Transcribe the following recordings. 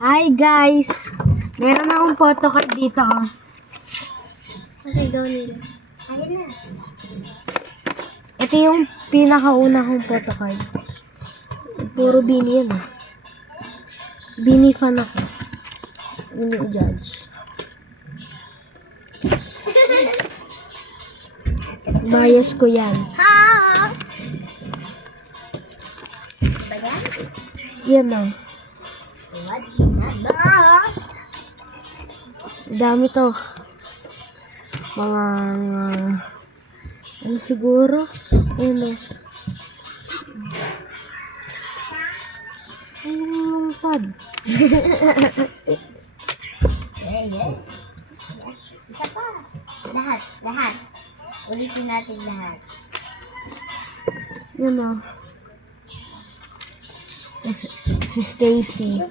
Hi guys! Meron akong photocard dito. Okay, go nila. Ayun na. Ito yung pinakauna kong photocard. Puro Bini yan eh. Bini fan ako. Bini judge. Bias ko yan. Ha! Ba yan? Yan o. What's that? Dami to. Mga... ano siguro? Ayun o. Yung pad. Yeah. Isa pa. Lahat. Ulitin natin lahat. Yun o. Si Stacy.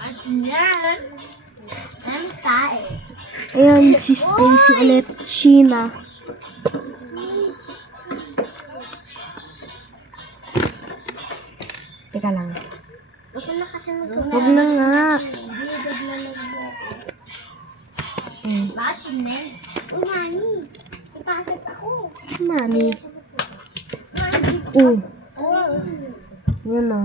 At yan. I'm sorry. Ayan, si Stacy ulit. Sheena. Teka lang. Huwag na kasi Huwag na nga. Bakit yun? Nani. Ipasok ako. Nani. Nani. Yan o.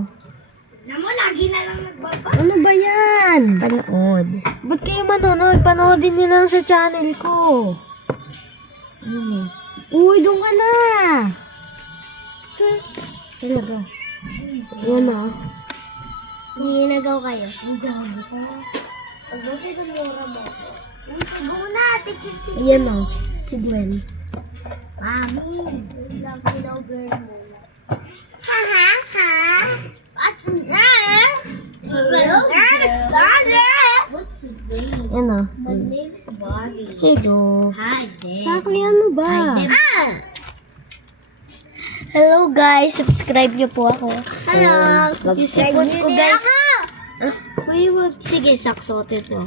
Namo, lagi na lang nagbaba. Ano ba yan? Panood. Ba't kayo manonood? Panoodin nyo lang sa channel ko. Ano? Uy, doon ka na. Talaga. Yan o. Ninagaw kayo. Yan o. Si Gwen. Mami. Love girl mo. Ha? What's that? What's name? Yan o. My name's Bobby. Hello. Hi, Dave. Sakli ano ba? Hello guys, subscribe niyo po ako. Hello. Subscribe Sipon ko, guys. Uy, wag. Sige, saksotin mo.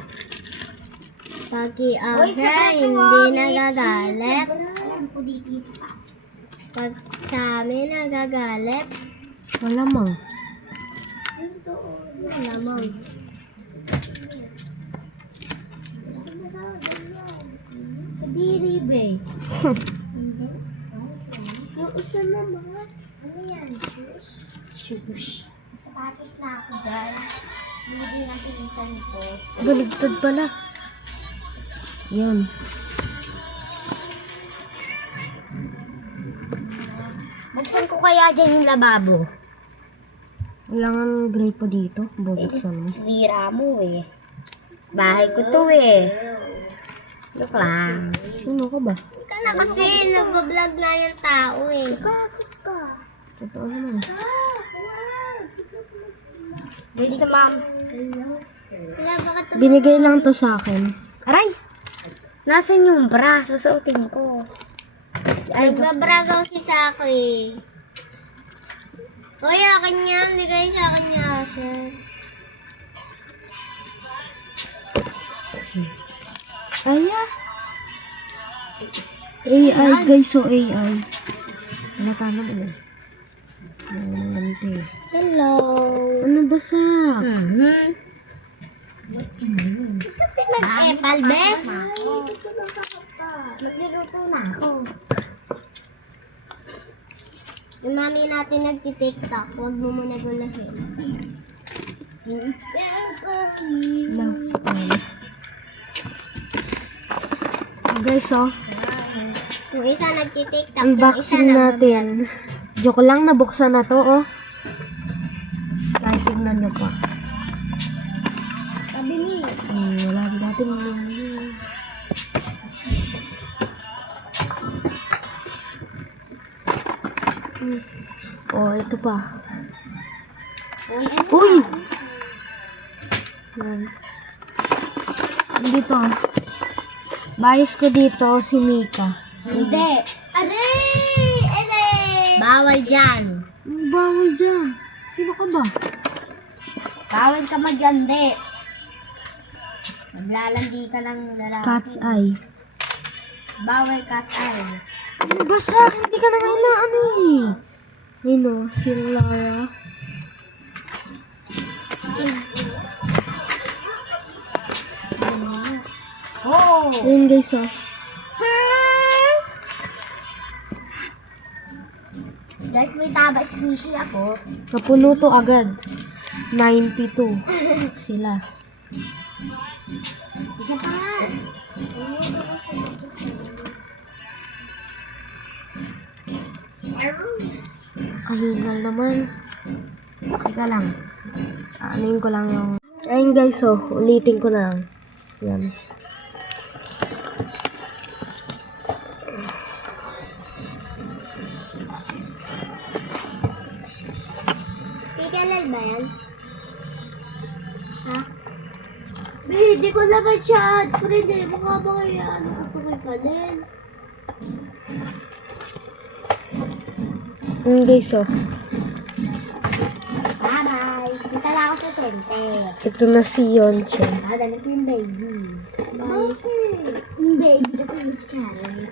Pagi Hindi nagagalit. Pag sa amin nagagalit. Malamang. Lamang. Kadiri, be. Yung isa na mga, ano yan? Shush. Sapatos na ako, guys. Hindi ng pinsan ko. Baligtad pala. Yan. Buksan ko kaya dyan yung lababo. Wala nga ng grape pa dito. Bubuksan mo. Bira mo eh. Bahay ko to eh. Look lang. Sino ka ba? Ka na kasi, nagbablog na yung tao eh. Bakit ka? Totoo naman. Guys na ma'am. Binigay lang to sa akin. Aray! Nasaan yung bra? Susuotin ko. Ay, Nagbabragaw si Saki. Uy, akin yan. Bigay sa akin niya, sir. Aya. AI guys, so AI. Ano tama ba eh? Ganito eh. hello. Ano basa? Kasi mag-epal, be. Magluluto na ako. Yung mami natin nagtitiktok. Huwag mo muna gulahin. Guys, oh. Yung isa nagtitiktok. Yung isa Unboxing natin. Joke lang, nabuksan na to, oh. Kahit tignan nyo pa. Sabi ni. Wala natin. Oh, ito pa. Uy! Yan. Dito. Bias ko dito si Mika. Hindi. Aray! Aray! Bawal dyan. Ang bawal dyan. Sino ka ba? Bawal ka maglandi. Maglalandi ka ng lalaki. Cat's eye. Bawal cat's eye. Ano ba sa akin? Hindi ka naman na ano eh. Yun o, si Lara. Oh! Ayun guys o. Guys, may taba squishy ako. Napuno to agad. 92 sila. Isa pa nga. Kahingal naman. Teka lang. Anuin ko lang yung... Ayun guys o, ulitin ko na lang. Yan. Kailan ba yan? Ha? Hindi ko na ma-chat. Pero hindi mo nga ba kaya ano ko kanin? Ayun guys o. Bye-bye. Kita lang ako sa center. Ito na si Yonchen. Dadalhin ko yung baby. Bakit? Yung baby kasi Miss Karen.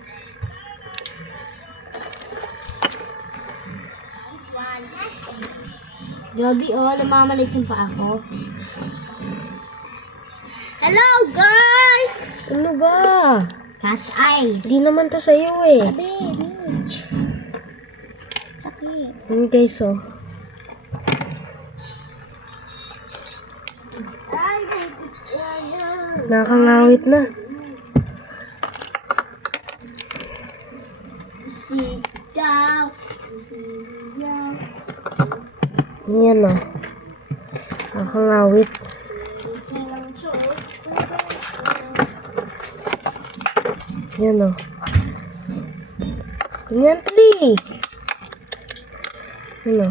Joby, namamalit yung pa ako. Hello, guys! Ano ba? Cat's eye. Di naman to sa'yo eh. Sabi, bitch. Sakit. Ayun guys o. Nakakangawit na. Sisigaw. Yan o. Nakakangawit. Yan o. Yan play. Yan o.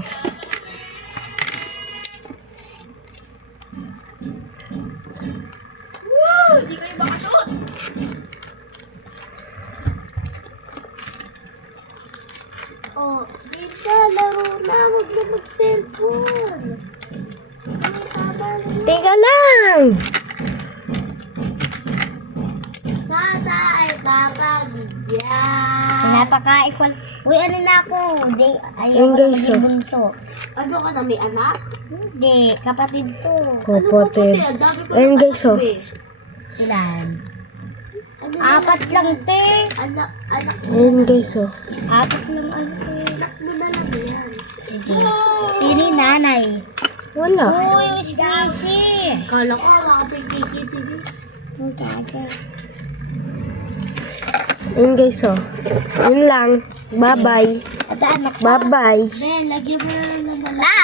Oh, Tita, laro na. Huwag na mag-cellphone. Teka lang! Sana ay papagbigyan. Pinapakain ko. Uy, ano na ako? Di, ayaw Ayun, ko guys, maging oh. bunso. Ano ka na, may anak? Hindi, kapatid ko. Kapatid. Ang dami ko Ayun na guys o. anak, eh. Ilan? Ano Apat lang, te. Anak Ayun guys o. Apat lang, ano, te. mo na lang yan. Sige. Sino yung nanay? Wala. Uy, yung squishy. Kala ko, makapagkikipig. Ang gaga. Ayun guys o. Yun lang. Bye-bye. Ata, anak. Bye-bye. Ben, lagyan mo na lang ng malaki.